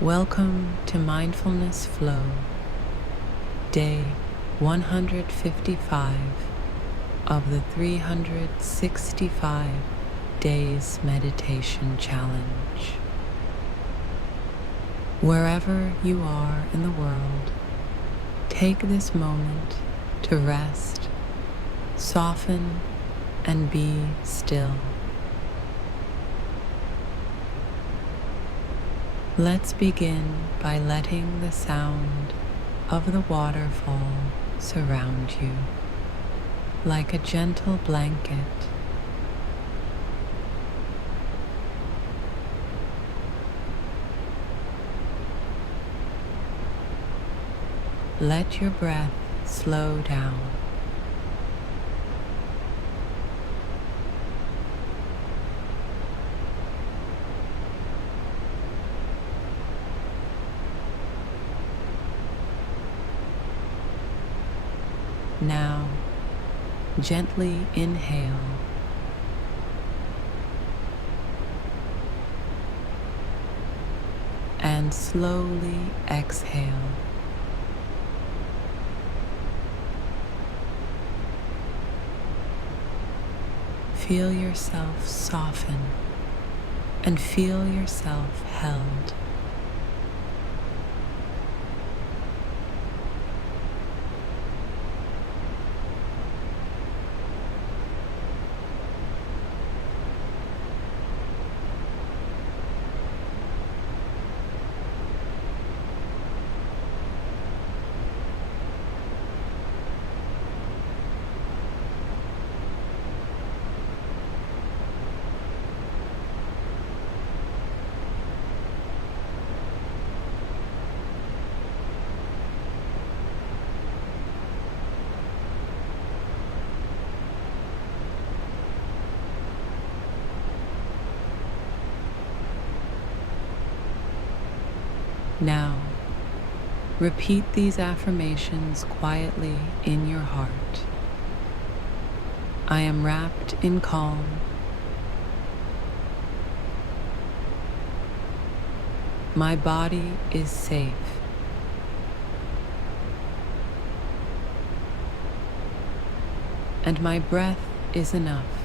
Welcome to Mindfulness Flow, day 155 of the 365 Days Meditation Challenge. Wherever you are in the world, take this moment to rest, soften, and be still. Let's begin by letting the sound of the waterfall surround you like a gentle blanket. Let your breath slow down. Now, gently inhale and slowly exhale. Feel yourself soften and feel yourself held. Now, repeat these affirmations quietly in your heart. I am wrapped in calm. My body is safe. And my breath is enough.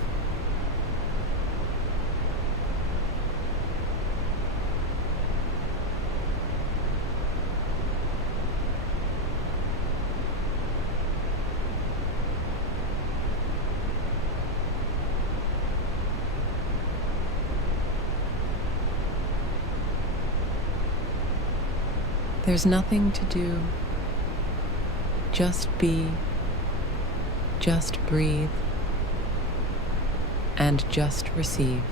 There's nothing to do. Just be, just breathe, and just receive.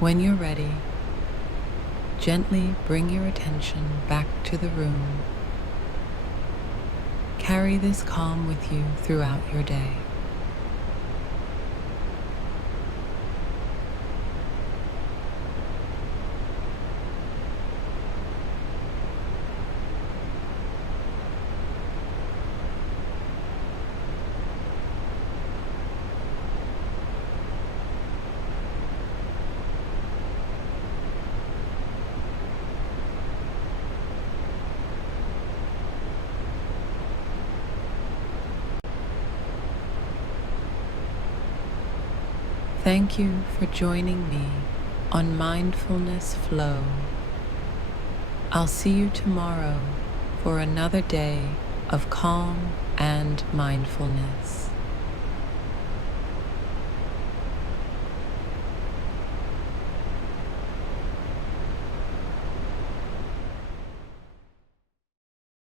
When you're ready, gently bring your attention back to the room. Carry this calm with you throughout your day. Thank you for joining me on Mindfulness Flow. I'll see you tomorrow for another day of calm and mindfulness.